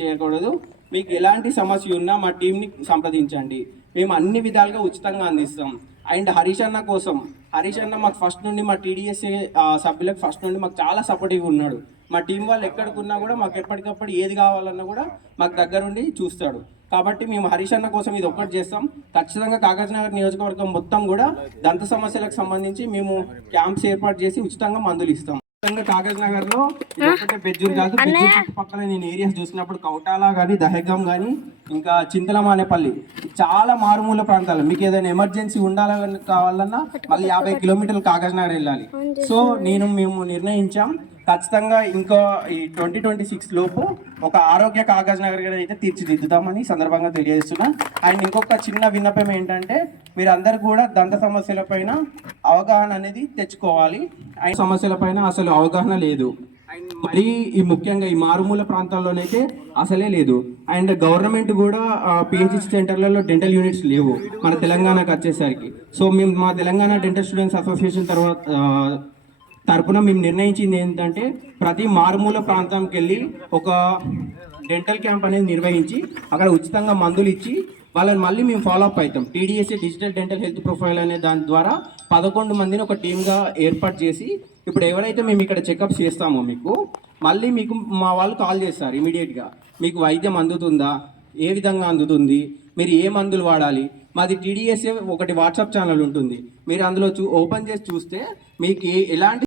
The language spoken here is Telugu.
చేయకూడదు. మీకు ఎలాంటి సమస్య ఉన్నా మా టీంని సంప్రదించండి, మేము అన్ని విధాలుగా ఉచితంగా అందిస్తాం. అండ్ హరీష్ అన్న మాకు ఫస్ట్ నుండి మా టీడీఎస్ఏ సభ్యులకు ఫస్ట్ నుండి మాకు చాలా సపోర్టివ్గా ఉన్నాడు. మా టీం వాళ్ళు ఎక్కడికున్నా కూడా మాకు ఎప్పటికప్పుడు ఏది కావాలన్నా కూడా మాకు దగ్గరుండి చూస్తాడు. కాబట్టి మేము హరీష్ అన్న కోసం ఇది ఒక్కటి చేస్తాం. ఖచ్చితంగా కాగజ్నగర్ నియోజకవర్గం మొత్తం కూడా దంత సమస్యలకు సంబంధించి మేము క్యాంప్స్ ఏర్పాటు చేసి ఉచితంగా మందులు ఇస్తాం. కాగజ్నగర్ లో ఒకటే బెజ్జూర్ కాదు, బెజ్జూర్ చుట్టుపక్కల నేను ఏరియాస్ చూసినప్పుడు కౌటాల కానీ, దహేగం కానీ, ఇంకా చింతలమానేపల్లి చాలా మారుమూల ప్రాంతాలు. మీకు ఏదైనా ఎమర్జెన్సీ ఉండాలని కావాలన్నా మళ్ళీ 50 కిలోమీటర్లు కాగజ్నగర్ వెళ్ళాలి. సో మేము నిర్ణయించాం ఖచ్చితంగా ఇంకా ఈ 2026 లోపు ఒక ఆరోగ్య కాగజ్నగర్ అయితే తీర్చిదిద్దుతామని సందర్భంగా తెలియజేస్తున్నా. అండ్ ఇంకొక చిన్న విన్నపం ఏంటంటే మీరందరూ కూడా దంత సమస్యలపైన అవగాహన అనేది తెచ్చుకోవాలి. అండ్ సమస్యలపైన అసలు అవగాహన లేదు. అండ్ మరీ ఈ ముఖ్యంగా ఈ మారుమూల ప్రాంతాల్లోనైతే అసలే లేదు. అండ్ గవర్నమెంట్ కూడా పిహెచ్సి సెంటర్లలో డెంటల్ యూనిట్స్ లేవు మన తెలంగాణకు వచ్చేసరికి. సో మేము మా తెలంగాణ డెంటల్ స్టూడెంట్స్ అసోసియేషన్ తరపున మేము నిర్ణయించింది ఏంటంటే ప్రతి మారుమూల ప్రాంతంకి వెళ్ళి ఒక డెంటల్ క్యాంప్ అనేది నిర్వహించి అక్కడ ఉచితంగా మందులు ఇచ్చి వాళ్ళని మళ్ళీ మేము ఫాలో అప్ అవుతాం. టీడీఎస్ఏ డిజిటల్ డెంటల్ హెల్త్ ప్రొఫైల్ అనే దాని ద్వారా 11 మందిని ఒక టీమ్గా ఏర్పాటు చేసి ఇప్పుడు ఎవరైతే మేము ఇక్కడ చెకప్స్ చేస్తామో మీకు మా వాళ్ళు కాల్ చేస్తారు ఇమీడియట్గా. మీకు వైద్యం అందుతుందా, ఏ విధంగా అందుతుంది, మీరు ఏ మందులు వాడాలి. మాది టీడీఎస్ఏ ఒకటి వాట్సాప్ ఛానల్ ఉంటుంది, మీరు అందులో ఓపెన్ చేసి చూస్తే మీకు ఎలాంటి